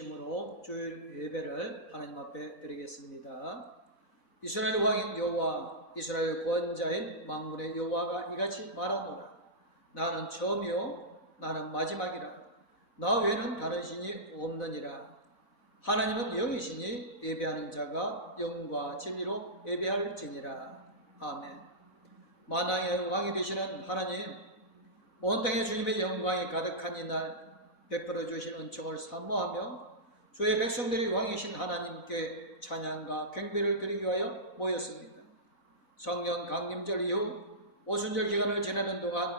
되심으로 주일 예배를 하나님 앞에 드리겠습니다. 이스라엘 왕인 여호와, 이스라엘 구원자인 만군의 여호와가 이같이 말하노라. 나는 처음이요 나는 마지막이라. 나 외에는 다른 신이 없느니라. 하나님은 영이시니 예배하는 자가 영과 진리로 예배할지니라. 아멘. 만왕의 왕이 되시는 하나님, 온 땅에 주님의 영광이 가득한 이날 베풀어 주신 은총을 사모하며 주의 백성들이 왕이신 하나님께 찬양과 경배를 드리기 위하여 모였습니다. 성령 강림절 이후 오순절 기간을 지내는 동안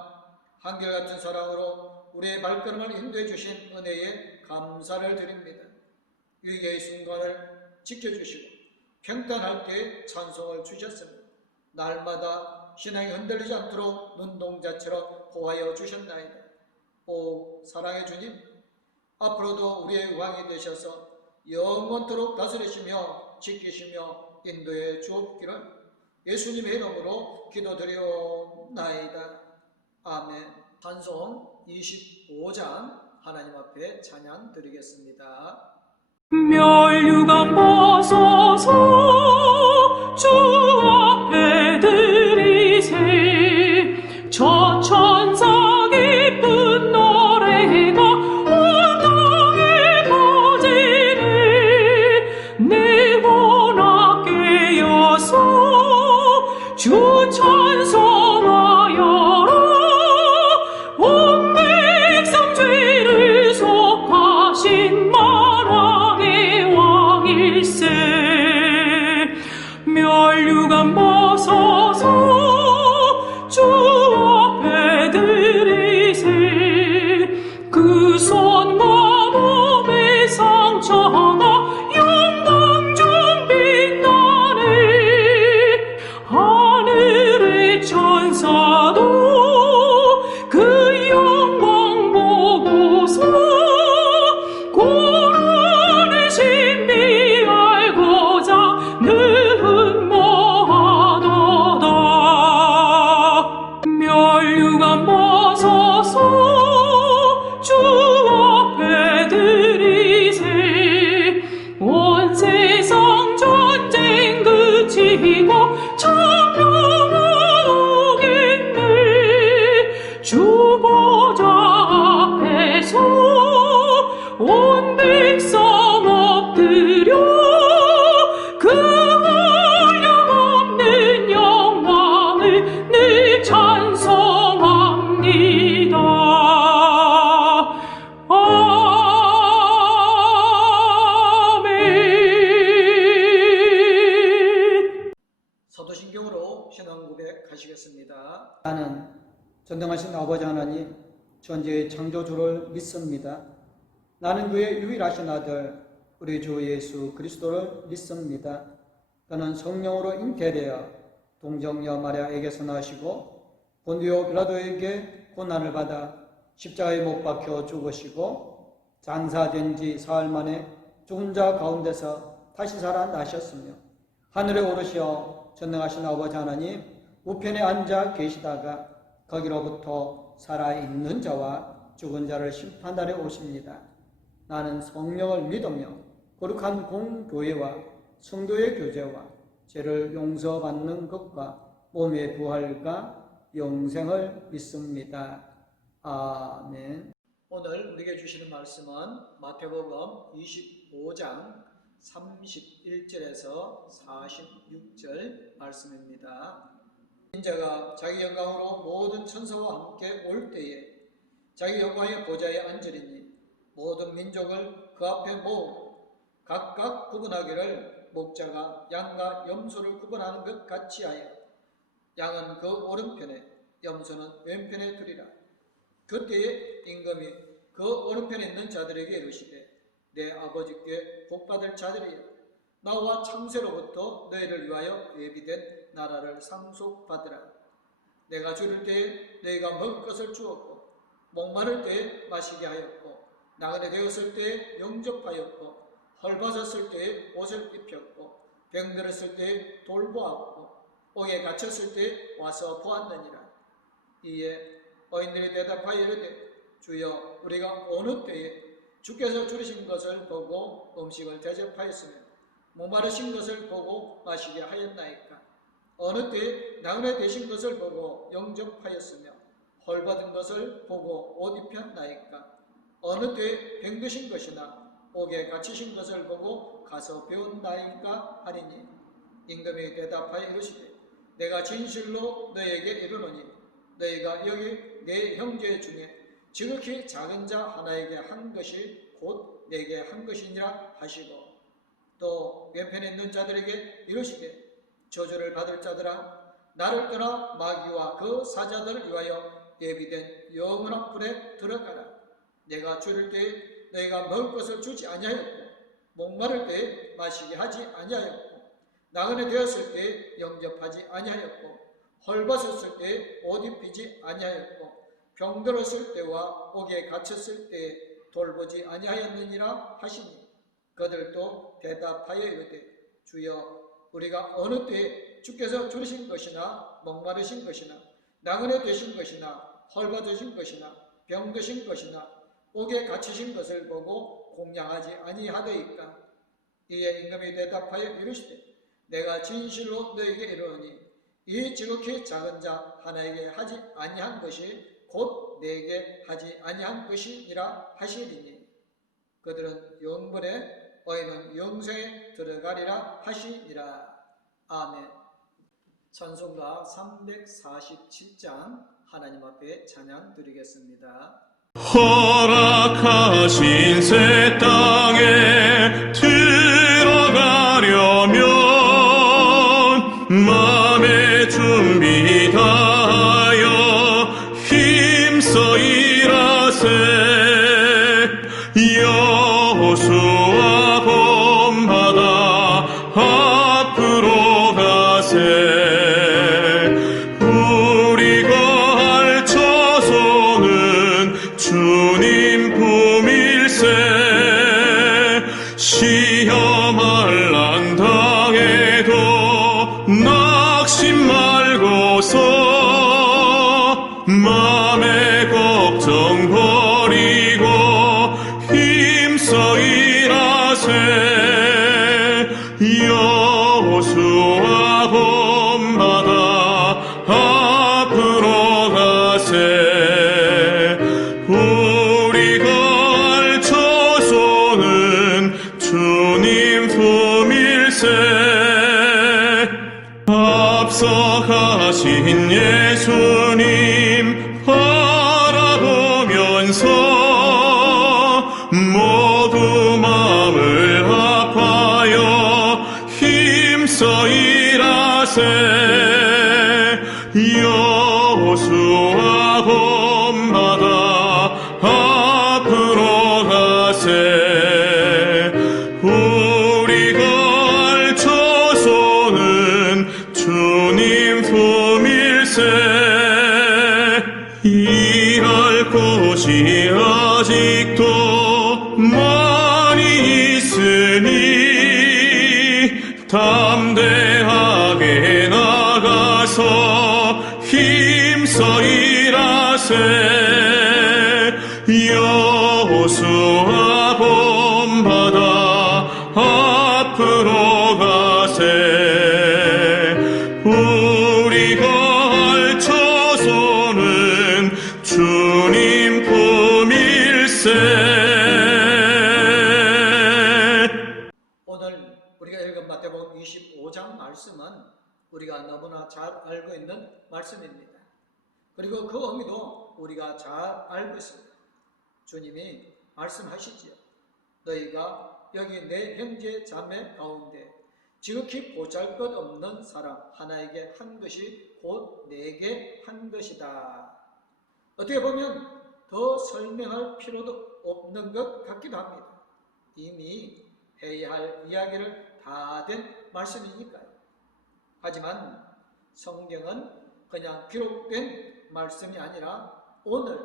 한결같은 사랑으로 우리의 발걸음을 인도해 주신 은혜에 감사를 드립니다. 위기의 순간을 지켜주시고 평탄할 때 찬송을 주셨습니다. 날마다 신앙이 흔들리지 않도록 눈동자처럼 보호하여 주셨나이다. 오 사랑의 주님, 앞으로도 우리의 왕이 되셔서 영원토록 다스리시며 지키시며 인도해 주옵기를 예수님의 이름으로 기도드리옵나이다. 아멘. 찬송 25장 하나님 앞에 찬양 드리겠습니다. 멸류관 벗어서 주 앞에 드리세. 저 천사 기쁜 노래가 온 땅에 퍼지네. 내 혼악 깨어서 주 찬송하여라. 온 백성 죄를 속하신 만왕의 왕일세. 멸류관 벗어서 주 앞에 드리세. 그 손과 몸의 상처가 영광 중 빛나네. 하늘의 천사도 그 영광 보고서 고난의 신비 알고자 늘 흠모하도다. 멸류관 벗어서 주 앞에 드리세. 온 세상 전쟁 그치고 천명은 오겠네. 주 보좌 앞에서 온 백성 엎드려 그 한량없는 영광을 늘 찬송합니다. 아멘. 사도신경으로 신앙 고백하시겠습니다. 나는 전능하신 아버지 하나님, 전지의 창조주를 믿습니다. 나는 그의 유일하신 아들 우리 주 예수 그리스도를 믿습니다. 그는 성령으로 잉태되어 동정녀 마리아에게서 나시고 본디오 빌라도에게 고난을 받아 십자가에 못 박혀 죽으시고 장사된 지 사흘 만에 죽은 자 가운데서 다시 살아나셨으며 하늘에 오르시어 전능하신 아버지 하나님 우편에 앉아 계시다가 거기로부터 살아있는 자와 죽은 자를 심판하러 오십니다. 나는 성령을 믿으며 거룩한 공교회와 성도의 교제와 죄를 용서받는 것과 몸의 부활과 영생을 믿습니다. 아멘. 오늘 우리에게 주시는 말씀은 마태복음 25장 31절에서 46절 말씀입니다. 인자가 자기 영광으로 모든 천사와 함께 올 때에 자기 영광의 보좌에 앉으리니 모든 민족을 그 앞에 모으고 각각 구분하기를 목자가 양과 염소를 구분하는 것 같이 하여 양은 그 오른편에 염소는 왼편에 두리라. 그때에 임금이 그 오른편에 있는 자들에게 이르시되 내 아버지께 복받을 자들이여, 나와 창세로부터 너희를 위하여 예비된 나라를 상속받으라. 내가 줄일 때에 너희가 먹을 것을 주었고 목마를 때에 마시게 하였고 나그네 되었을 때에 영접하였고 헐벗었을 때에 옷을 입혔고 병들었을 때에 돌보았고 옥에 갇혔을 때에 와서 보았느니라. 이에 어인들이 대답하여 이르되 주여 우리가 어느 때에 주께서 줄이신 것을 보고 음식을 대접하였으며 목마르신 것을 보고 마시게 하였나이까? 어느 때 나그네 되신 것을 보고 영접하였으며 헐벗은 것을 보고 옷 입혔나이까? 어느 때 병드신 것이나 옥에 갇히신 것을 보고 가서 배웠나이까 하리니 임금이 대답하여 이르시되 내가 진실로 너에게 이르노니 너희가 여기 내 형제 중에 지극히 작은 자 하나에게 한 것이 곧 내게 한 것이니라 하시고 또 왼편에 있는 자들에게 이르시되 저주를 받을 자들아 나를 떠나 마귀와 그 사자들을 위하여 예비된 영원한 불에 들어가라. 내가 줄일 때에 너희가 먹을 것을 주지 아니하였고 목마를 때에 마시게 하지 아니하였고 나그네 되었을 때에 영접하지 아니하였고 헐벗었을 때에 옷 입히지 아니하였고 병들었을 때와 옥에 갇혔을 때에 돌보지 아니하였느니라 하시니 그들도 대답하여 이르되 주여 우리가 어느 때에 주께서 줄이신 것이나 목마르신 것이나 나그네 되신 것이나 헐벗으신 것이나 병드신 것이나 옥에 갇히신 것을 보고 공양하지 아니하더이까? 이에 임금이 대답하여 이르시되 내가 진실로 너에게 이르노니 이 지극히 작은 자 하나에게 하지 아니한 것이 곧 내게 하지 아니한 것이니라 하시리니 그들은 영벌에 너희는 영생에 들어가리라 하시니라. 아멘. 찬송가 347장 하나님 앞에 찬양 드리겠습니다. 허락하신 새 땅에 들어가려면 마음의 준비 다하여 힘써 일하세. 여호수아 본받아 앞으로 가세. 우리가 할 처소는 주님 품일세. 시험할 난 당해도 낙심 말고서 맘의 걱정 버리고 힘써 일하세. 여호수아 본받아 앞으로 가세. 우리가 할 처소는 주님 품일세. 앞서가신 예수님 바라보면서 모두 마음을 아파여 힘써 일하세. 여호수아 본받아 앞으로 가세. 우리가 할 처소는 주님 품일세. 일할 곳이 아직도 많이 있으니 담대하게 나가서 힘써 일하세. 여호수아 본받아 앞으로 가세. 우리가 할 처소는 주님 품일세. 오늘 우리가 읽은 마태복음 25장 말씀은 우리가 너무나 잘 알고 있는 말씀입니다. 그리고 그 의미도 우리가 잘 알고 있습니다. 주님이 말씀하시지요. 너희가 여기 내 형제 자매 가운데 지극히 보잘것없는 사람 하나에게 한 것이 곧 내게 한 것이다. 어떻게 보면 더 설명할 필요도 없는 것 같기도 합니다. 이미 해야 할 이야기를 다 된 말씀이니까요. 하지만 성경은 그냥 기록된 말씀이 아니라 오늘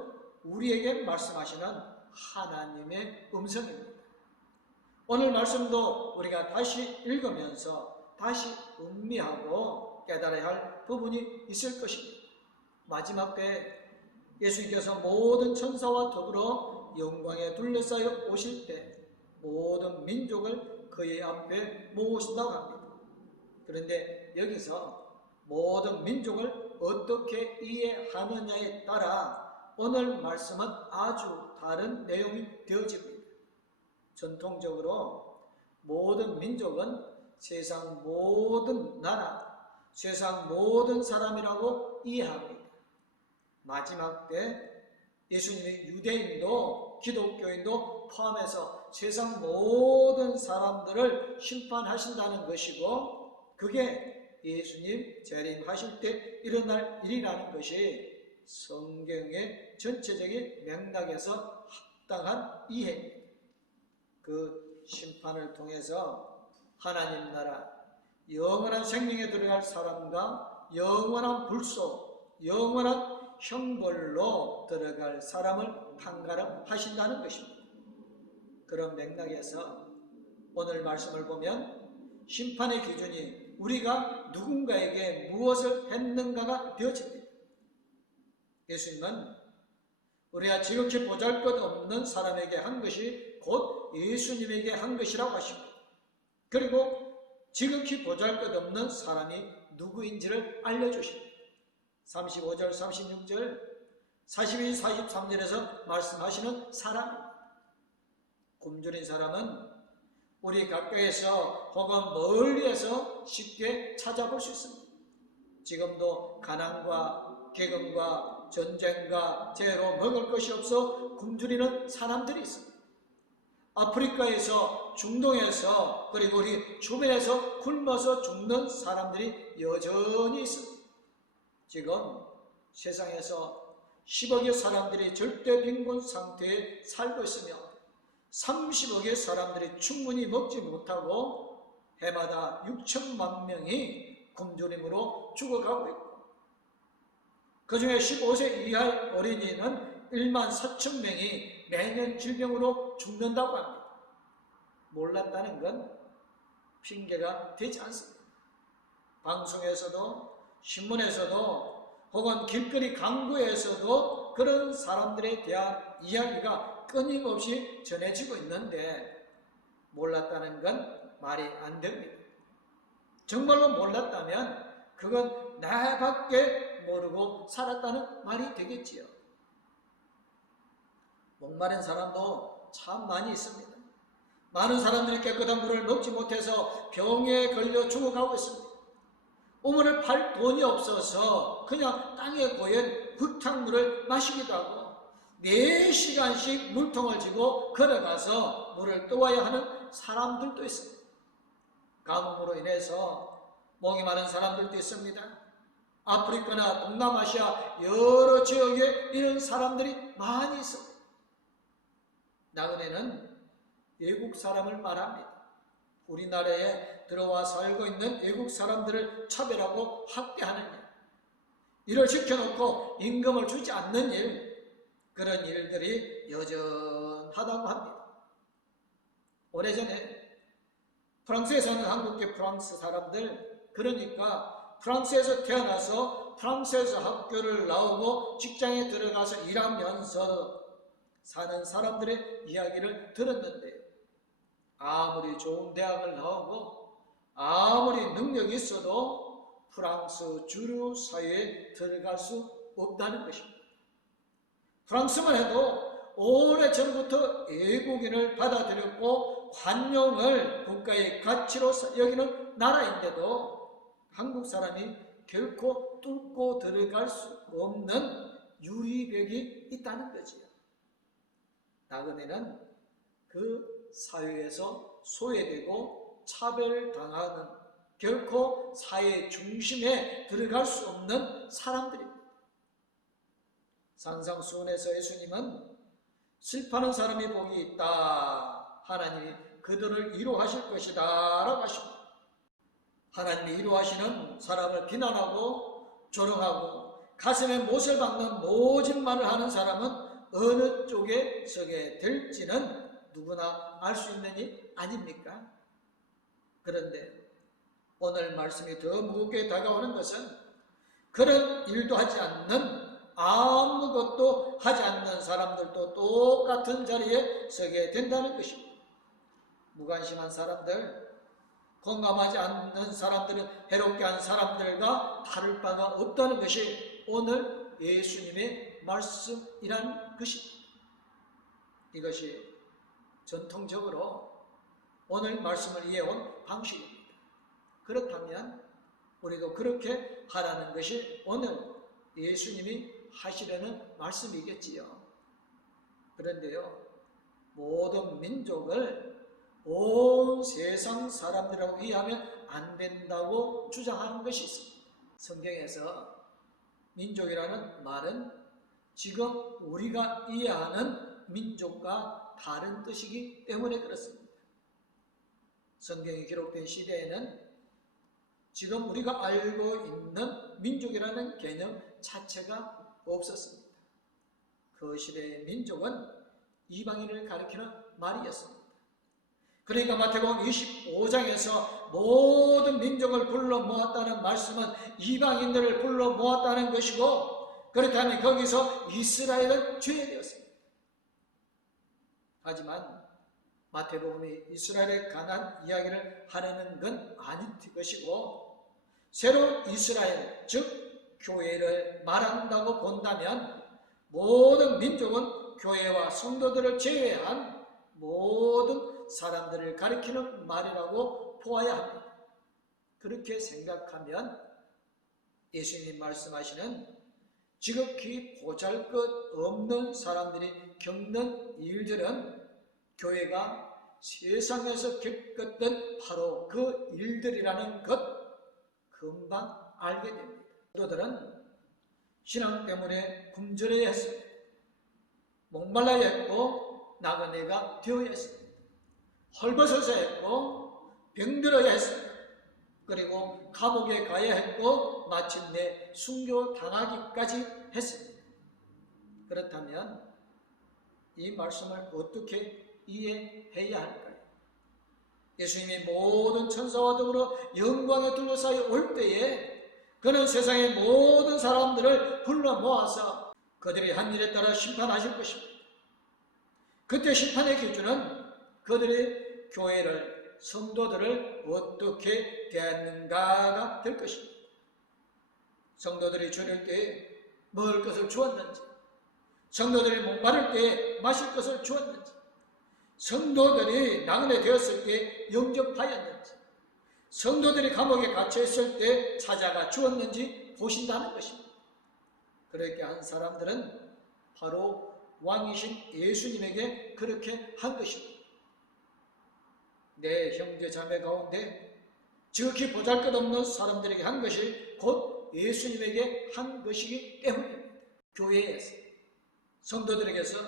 우리에게 말씀하시는 하나님의 음성입니다. 오늘 말씀도 우리가 다시 읽으면서 다시 음미하고 깨달아야 할 부분이 있을 것입니다. 마지막 때 예수님께서 모든 천사와 더불어 영광에 둘러싸여 오실 때 모든 민족을 그의 앞에 모으신다고 합니다. 그런데 여기서 모든 민족을 어떻게 이해하느냐에 따라 오늘 말씀은 아주 다른 내용이 되어집니다. 전통적으로 모든 민족은 세상 모든 나라, 세상 모든 사람이라고 이해합니다. 마지막 때 예수님이 유대인도 기독교인도 포함해서 세상 모든 사람들을 심판하신다는 것이고, 그게 예수님 재림하실 때 일어날 일이라는 것이 성경의 전체적인 맥락에서 합당한 이해입니다. 그 심판을 통해서 하나님 나라, 영원한 생명에 들어갈 사람과 영원한 불소, 영원한 형벌로 들어갈 사람을 판가름하신다는 것입니다. 그런 맥락에서 오늘 말씀을 보면 심판의 기준이 우리가 누군가에게 무엇을 했는가가 되어집니다. 예수님은 우리가 지극히 보잘것없는 사람에게 한 것이 곧 예수님에게 한 것이라고 하십니다. 그리고 지극히 보잘것없는 사람이 누구인지를 알려주십니다. 35절, 36절, 42, 43절에서 말씀하시는 사람입니다. 굶주린 사람은 우리 가까이에서 혹은 멀리에서 쉽게 찾아볼 수 있습니다. 지금도 가난과 계급과 전쟁과 재해로 먹을 것이 없어 굶주리는 사람들이 있습니다. 아프리카에서, 중동에서, 그리고 우리 주변에서 굶어서 죽는 사람들이 여전히 있습니다. 지금 세상에서 10억의 사람들이 절대 빈곤 상태에 살고 있으며 30억의 사람들이 충분히 먹지 못하고 해마다 6천만 명이 굶주림으로 죽어가고 있고, 그 중에 15세 이하의 어린이는 1만 4천 명이 매년 질병으로 죽는다고 합니다. 몰랐다는 건 핑계가 되지 않습니다. 방송에서도 신문에서도 혹은 길거리 강구에서도 그런 사람들에 대한 이야기가 끊임없이 전해지고 있는데 몰랐다는 건 말이 안 됩니다. 정말로 몰랐다면 그건 나밖에 모르고 살았다는 말이 되겠지요. 목마른 사람도 참 많이 있습니다. 많은 사람들이 깨끗한 물을 먹지 못해서 병에 걸려 죽어가고 있습니다. 우물을 팔 돈이 없어서 그냥 땅에 고인 흙탕물을 마시기도 하고 4시간씩 물통을 쥐고 걸어가서 물을 떠와야 하는 사람들도 있습니다. 가뭄으로 인해서 목이 마른 사람들도 있습니다. 아프리카나 동남아시아 여러 지역에 이런 사람들이 많이 있습니다. 나그네는 외국 사람을 말합니다. 우리나라에 들어와 살고 있는 외국 사람들을 차별하고 학대하는 일, 이를 시켜놓고 임금을 주지 않는 일, 그런 일들이 여전하다고 합니다. 오래전에 프랑스에 사는 한국계 프랑스 사람들, 그러니까 프랑스에서 태어나서 프랑스에서 학교를 나오고 직장에 들어가서 일하면서 사는 사람들의 이야기를 들었는데, 아무리 좋은 대학을 나오고 아무리 능력이 있어도 프랑스 주류 사회에 들어갈 수 없다는 것입니다. 프랑스만 해도 오래전부터 외국인을 받아들였고 관용을 국가의 가치로 여기는 나라인데도 한국 사람이 결코 뚫고 들어갈 수 없는 유리벽이 있다는 거지요. 나그네는 그 사회에서 소외되고 차별당하는, 결코 사회 중심에 들어갈 수 없는 사람들입니다. 산상수훈에서 예수님은 슬퍼하는 사람이 복이 있다, 하나님이 그들을 위로하실 것이다 라고 하십니다. 하나님이 위로하시는 사람을 비난하고 조롱하고 가슴에 못을 박는 모진 말을 하는 사람은 어느 쪽에 서게 될지는 누구나 알 수 있는 일 아닙니까? 그런데 오늘 말씀이 더 무겁게 다가오는 것은 그런 일도 하지 않는 아무것도 하지 않는 사람들도 똑같은 자리에 서게 된다는 것입니다. 무관심한 사람들, 공감하지 않는 사람들은 해롭게 한 사람들과 다를 바가 없다는 것이 오늘 예수님의 말씀이란 것입니다. 이것이 전통적으로 오늘 말씀을 이해온 방식입니다. 그렇다면 우리도 그렇게 하라는 것이 오늘 예수님이 하시려는 말씀이겠지요. 그런데요, 모든 민족을 온 세상 사람들이라고 이해하면 안 된다고 주장하는 것이 있습니다. 성경에서 민족이라는 말은 지금 우리가 이해하는 민족과 다른 뜻이기 때문에 그렇습니다. 성경이 기록된 시대에는 지금 우리가 알고 있는 민족이라는 개념 자체가 없었습니다. 그 시대의 민족은 이방인을 가리키는 말이었습니다. 그러니까 마태복음 25장에서 모든 민족을 불러 모았다는 말씀은 이방인들을 불러 모았다는 것이고, 그렇다면 거기서 이스라엘은 제외되었습니다. 하지만 마태복음이 이스라엘에 관한 이야기를 하려는 건 아닌 것이고, 새로운 이스라엘, 즉 교회를 말한다고 본다면 모든 민족은 교회와 성도들을 제외한 모든 사람들을 가리키는 말이라고 보아야 합니다. 그렇게 생각하면 예수님이 말씀하시는 지극히 보잘것없는 사람들이 겪는 일들은 교회가 세상에서 겪었던 바로 그 일들이라는 것 금방 알게 됩니다. 성도들은 신앙 때문에 굶주려야 했습니다. 목말라야 했고 나그네가 되어야 했습니다. 헐벗어서 했고 병들어야 했습니다. 그리고 감옥에 가야 했고 마침내 순교당하기까지 했습니다. 그렇다면 이 말씀을 어떻게 이해해야 할까요? 예수님이 모든 천사와 더불어 영광에 둘러싸여 올 때에 그는 세상의 모든 사람들을 불러 모아서 그들이 한 일에 따라 심판하실 것입니다. 그때 심판의 기준은 그들의 교회를, 성도들을 어떻게 대했는가가 될 것입니다. 성도들이 졸릴 때 먹을 것을 주었는지, 성도들이 목마를 때 마실 것을 주었는지, 성도들이 나그네 되었을 때 영접하였는지, 성도들이 감옥에 갇혀있을 때 찾아가 주었는지 보신다는 것입니다. 그렇게 한 사람들은 바로 왕이신 예수님에게 그렇게 한 것입니다. 내 형제 자매 가운데 지극히 보잘것없는 사람들에게 한 것이 곧 예수님에게 한 것이기 때문입니다. 교회에서, 성도들에게서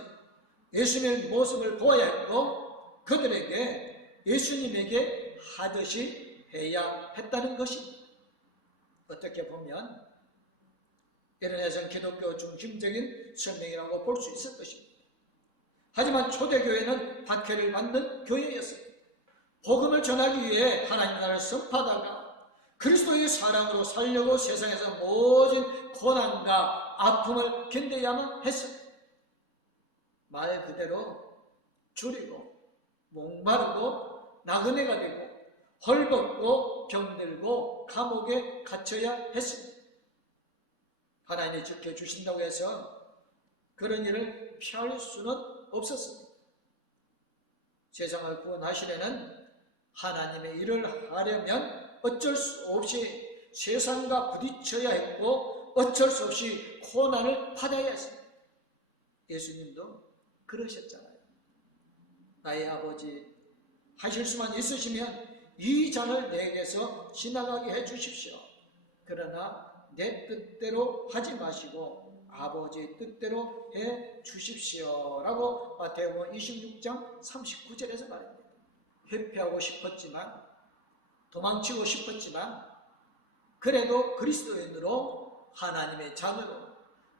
예수님의 모습을 보아야 했고 그들에게 예수님에게 하듯이 해야 했다는 것입니다. 어떻게 보면 이런 해석은 기독교 중심적인 설명이라고 볼 수 있을 것입니다. 하지만 초대교회는 박해를 받는 교회였습니다. 복음을 전하기 위해 하나님 나라를 선포하다가 그리스도의 사랑으로 살려고 세상에서 모진 고난과 아픔을 견뎌야만 했습니다. 말 그대로 줄이고 목마르고 나그네가 되고 헐벗고 병들고 감옥에 갇혀야 했습니다. 하나님이 지켜주신다고 해서 그런 일을 피할 수는 없었습니다. 세상을 구원하시려는 하나님의 일을 하려면 어쩔 수 없이 세상과 부딪혀야 했고 어쩔 수 없이 고난을 받아야 했습니다. 예수님도 그러셨잖아요. 나의 아버지, 하실 수만 있으시면 이 잔을 내게서 지나가게 해 주십시오. 그러나 내 뜻대로 하지 마시고 아버지의 뜻대로 해 주십시오. 라고 마태복음 26장 39절에서 말합니다. 회피하고 싶었지만, 도망치고 싶었지만, 그래도 그리스도인으로 하나님의 자녀로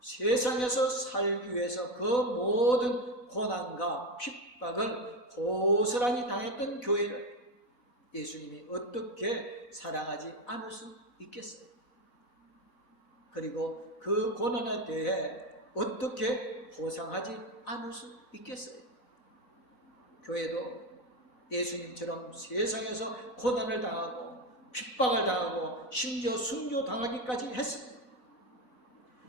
세상에서 살기 위해서 그 모든 고난과 핍박을 고스란히 당했던 교회를 예수님이 어떻게 사랑하지 않을 수 있겠어요? 그리고 그 고난에 대해 어떻게 보상하지 않을 수 있겠어요? 교회도 예수님처럼 세상에서 고난을 당하고 핍박을 당하고 심지어 순교당하기까지 했습니다.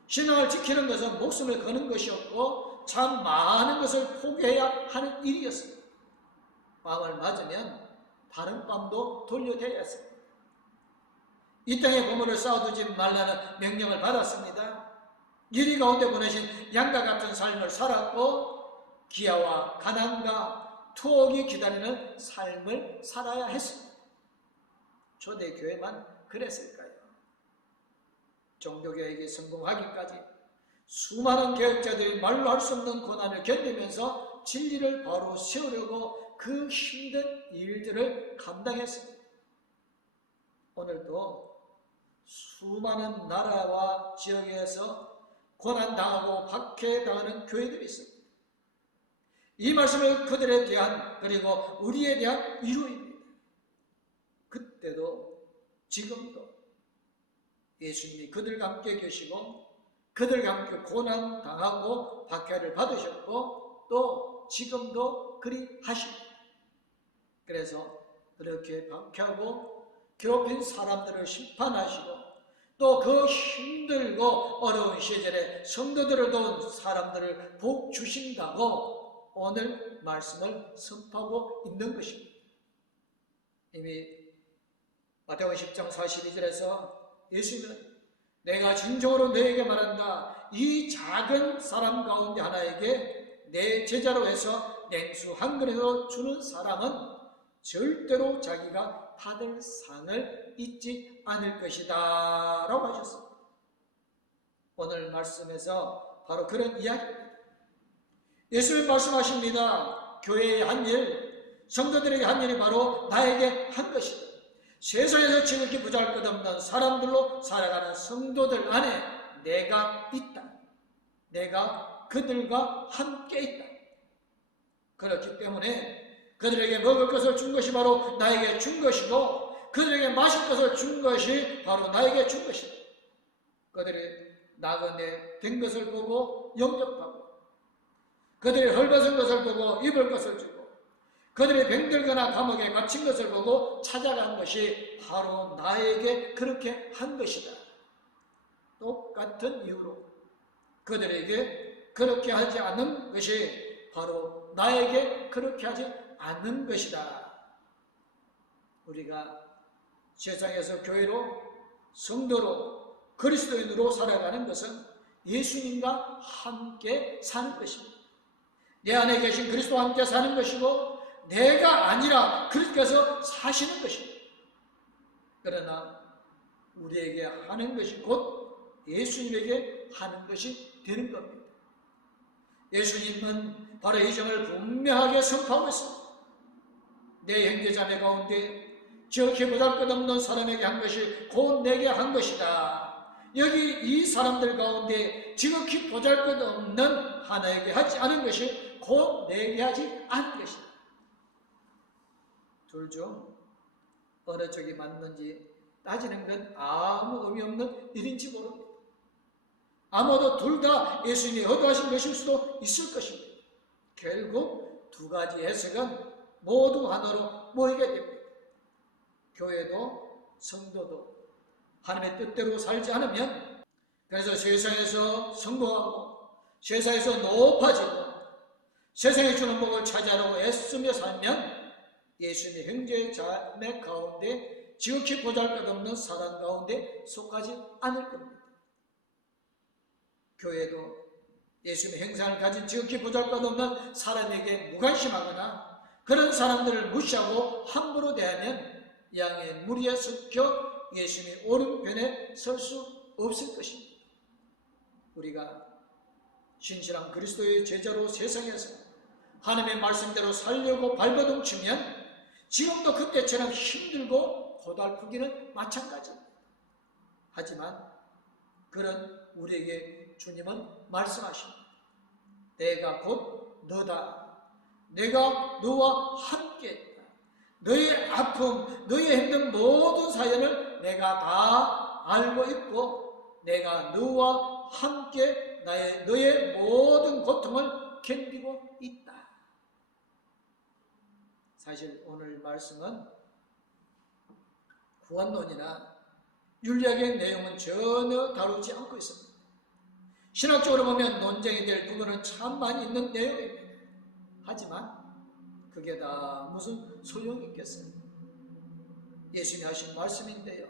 신앙을 지키는 것은 목숨을 거는 것이었고 참 많은 것을 포기해야 하는 일이었습니다. 마음을 맞으면 다른 뺨도 돌려대야 했습니다. 이 땅에 보물을 쌓아두지 말라는 명령을 받았습니다. 이리 가운데 보내신 양과 같은 삶을 살았고 기아와 가난과 투옥이 기다리는 삶을 살아야 했습니다. 초대교회만 그랬을까요? 종교개혁이 성공하기까지 수많은 개혁자들이 말로 할 수 없는 고난을 견디면서 진리를 바로 세우려고 그 힘든 일들을 감당했습니다. 오늘도 수많은 나라와 지역에서 고난당하고 박해당하는 교회들이 있습니다. 이 말씀은 그들에 대한 그리고 우리에 대한 위로입니다. 그때도 지금도 예수님이 그들과 함께 계시고 그들과 함께 고난당하고 박해를 받으셨고 또 지금도 그리 하십니다. 그래서 그렇게 박해하고 괴롭힌 사람들을 심판하시고 또 그 힘들고 어려운 시절에 성도들을 도운 사람들을 복 주신다고 오늘 말씀을 선포하고 있는 것입니다. 이미 마태복음 10장 42절에서 예수님은 내가 진정으로 너에게 말한다. 이 작은 사람 가운데 하나에게 내 제자로 해서 냉수 한 그릇으로 주는 사람은 절대로 자기가 받을 상을 잊지 않을 것이다 라고 하셨습니다. 오늘 말씀에서 바로 그런 이야기입니다. 예수님 말씀하십니다. 교회의 한 일, 성도들에게 한 일이 바로 나에게 한 것이다. 세상에서 지극히 보잘것없는 사람들로 살아가는 성도들 안에 내가 있다. 내가 그들과 함께 있다. 그렇기 때문에 그들에게 먹을 것을 준 것이 바로 나에게 준 것이고 그들에게 마실 것을 준 것이 바로 나에게 준 것이다. 그들이 나그네 된 것을 보고 영접하고 그들이 헐벗은 것을 보고 입을 것을 주고 그들이 병들거나 감옥에 갇힌 것을 보고 찾아간 것이 바로 나에게 그렇게 한 것이다. 똑같은 이유로 그들에게 그렇게 하지 않는 것이 바로 나에게 그렇게 하지 않는 것이다. 우리가 세상에서 교회로 성도로 그리스도인으로 살아가는 것은 예수님과 함께 사는 것입니다. 내 안에 계신 그리스도와 함께 사는 것이고 내가 아니라 그리스도께서 사시는 것입니다. 그러나 우리에게 하는 것이 곧 예수님에게 하는 것이 되는 겁니다. 예수님은 바로 이 점을 분명하게 선포하고 있습니다. 내 형제자매 가운데 지극히 보잘것없는 사람에게 한 것이 곧 내게 한 것이다. 여기 이 사람들 가운데 지극히 보잘것없는 하나에게 하지 않은 것이 곧 내게 하지 않은 것이다. 둘 중 어느 쪽이 맞는지 따지는 건 아무 의미 없는 일인지 모릅니다. 아마도 둘 다 예수님이 의도하신 것일 수도 있을 것입니다. 결국 두 가지 해석은 모두 하나로 모이게 됩니다. 교회도 성도도 하나님의 뜻대로 살지 않으면 그래서 세상에서 성공하고 세상에서 높아지고 세상에 주는 복을 차지하려고 애쓰며 살면 예수님의 형제 자매 가운데 지극히 보잘것없는 사람 가운데 속하지 않을 겁니다. 교회도 예수님의 형상을 가진 지극히 보잘것없는 사람에게 무관심하거나 그런 사람들을 무시하고 함부로 대하면 양의 무리에 섞여 예수님의 오른편에 설 수 없을 것입니다. 우리가 신실한 그리스도의 제자로 세상에서 하나님의 말씀대로 살려고 발버둥치면 지금도 그때처럼 힘들고 고달프기는 마찬가지입니다. 하지만 그런 우리에게 주님은 말씀하십니다. 내가 곧 너다. 내가 너와 함께 있다. 너의 아픔, 너의 힘든 모든 사연을 내가 다 알고 있고 내가 너와 함께 너의 모든 고통을 견디고 있다. 사실 오늘 말씀은 구원론이나 윤리학의 내용은 전혀 다루지 않고 있습니다. 신학적으로 보면 논쟁이 될 부분은 참 많이 있는 내용입니다. 하지만 그게 다 무슨 소용이 있겠어요? 예수님이 하신 말씀인데요.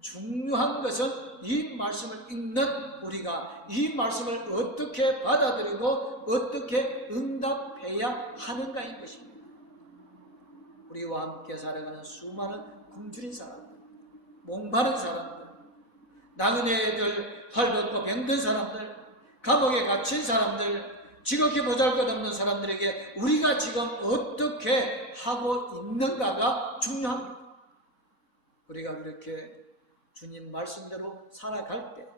중요한 것은 이 말씀을 읽는 우리가 이 말씀을 어떻게 받아들이고 어떻게 응답해야 하는가인 것입니다. 우리와 함께 살아가는 수많은 굶주린 사람들, 목마른 사람들, 나그네들, 헐벗고 병든 사람들, 감옥에 갇힌 사람들, 지극히 보잘것없는 사람들에게 우리가 지금 어떻게 하고 있는가가 중요합니다. 우리가 그렇게 주님 말씀대로 살아갈 때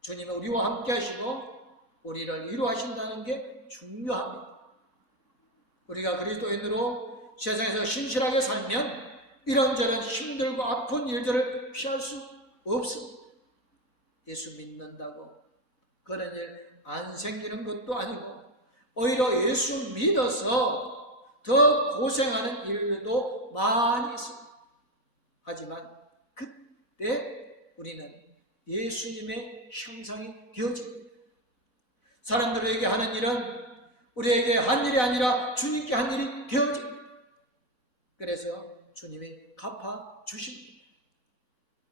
주님은 우리와 함께 하시고 우리를 위로하신다는 게 중요합니다. 우리가 그리스도인으로 세상에서 신실하게 살면 이런저런 힘들고 아픈 일들을 피할 수 없습니다. 예수 믿는다고 그런 일 안 생기는 것도 아니고 오히려 예수 믿어서 더 고생하는 일들도 많이 있습니다. 하지만 그때 우리는 예수님의 형상이 되어집니다. 사람들에게 하는 일은 우리에게 한 일이 아니라 주님께 한 일이 되어집니다. 그래서 주님이 갚아주십니다.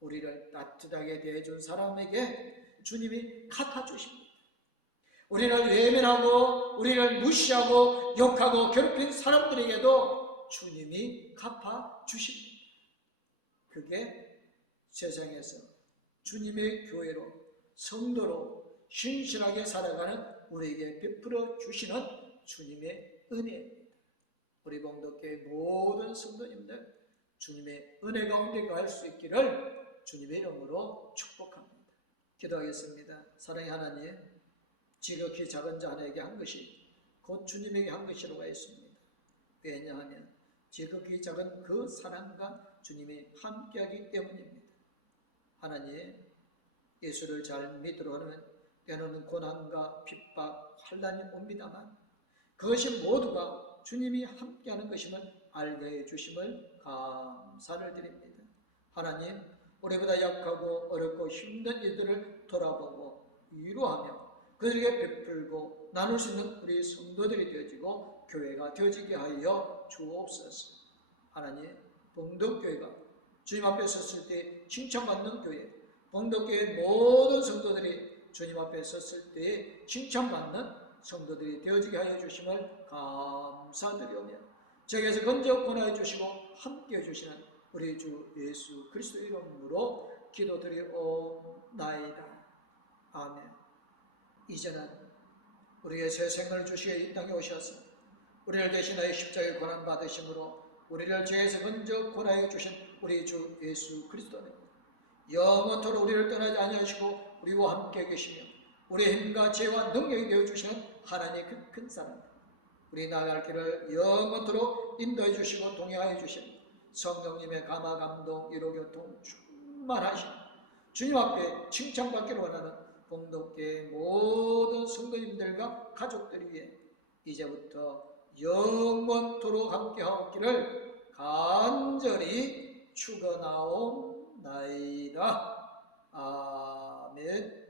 우리를 따뜻하게 대해준 사람에게 주님이 갚아주십니다. 우리를 외면하고 우리를 무시하고 욕하고 괴롭힌 사람들에게도 주님이 갚아주십니다. 그게 세상에서 주님의 교회로 성도로 신실하게 살아가는 우리에게 베풀어 주시는 주님의 은혜입니다. 우리 봉독교회 모든 성도님들 주님의 은혜 가운데 거할 수 있기를 주님의 이름으로 축복합니다. 기도하겠습니다. 사랑의 하나님, 지극히 작은 자 하나에게 한 것이 곧 주님에게 한 것이라고 했습니다. 왜냐하면 지극히 작은 그 사랑과 주님이 함께하기 때문입니다. 하나님, 예수를 잘 믿으러 하면 때로는 고난과 핍박, 환난이 옵니다만 그것이 모두가 주님이 함께하는 것임을 알게 해주심을 감사를 드립니다. 하나님, 우리보다 약하고 어렵고 힘든 이들을 돌아보고 위로하며 그들에게 베풀고 나눌 수 있는 우리 성도들이 되어지고 교회가 되어지게 하여 주옵소서. 하나님, 봉덕교회가 주님 앞에 섰을 때 칭찬받는 교회, 봉덕교회 모든 성도들이 주님 앞에 섰을 때 칭찬받는 성도들이 되어지게 하여 주심을 감사드리오며 저에게서 건져 권하여 주시고 함께해 주시는 우리 주 예수 그리스도 이름으로 기도드리오나이다. 아멘. 이제는 우리의 새 생명을 주시어 이 땅에 오셔서 우리를 대신하여 십자가에 고난 받으심으로 우리를 죄에서 건져 권하여 주신 우리 주 예수 그리스도는 영원토록 우리를 떠나지 아니하시고 우리와 함께 계시며 우리의 힘과 지혜와 능력이 되어주시는 하나님의 그 큰 사랑, 우리 나아갈 길을 영원토록 인도해 주시고 동행하여 주시는 성령님의 감화 감동 위로 교통 충만하신 주님 앞에 칭찬받기를 원하는 봉독교회 모든 성도님들과 가족들 위해 이제부터 영원토록 함께하기를 간절히 축원하옵나이다. 아멘.